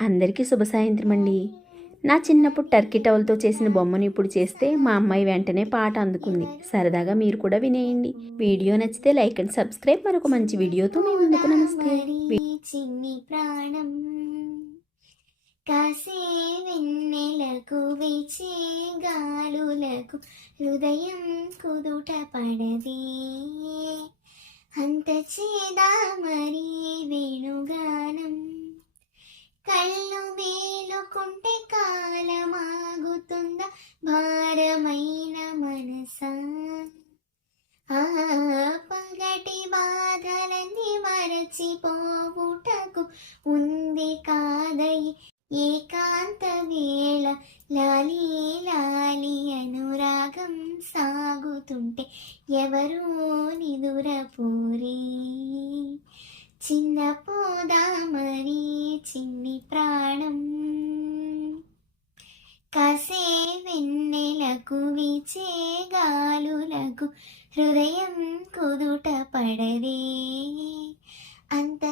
అందరికీ శుభ సాయంత్రం అండి. నా చిన్నప్పుడు టర్కీ టవల్తో చేసిన బొమ్మను ఇప్పుడు చేస్తే మా అమ్మాయి వెంటనే పాట అందుకుంది. సరదాగా మీరు కూడా వినేయండి. వీడియో నచ్చితే లైక్ అండ్ సబ్స్క్రైబ్. మరొక మంచి వీడియోతో మీ ముందుకు. నమస్తే. చిన్ని ప్రాణం కాసే వెన్నెలకు వీచే గాలులకు హృదయం కుదుట పడదే అంత చేదా మరి వేణుగానం కళ్ళు వేలుకుంటే కాలమాగుతుందా భారమైన మనసా పగటి బాధలన్నీ మరచిపోవుటకు ఉంది కాదయి ఏకాంత వేళ లాలి లాలి అనురాగం సాగుతుంటే ఎవరూ నిదురపోరి చిన్న పోదా మరి చిన్ని ప్రాణం కాసే వెన్నెలకు వీచే గాలులకు హృదయం కుదుట పడదే అంత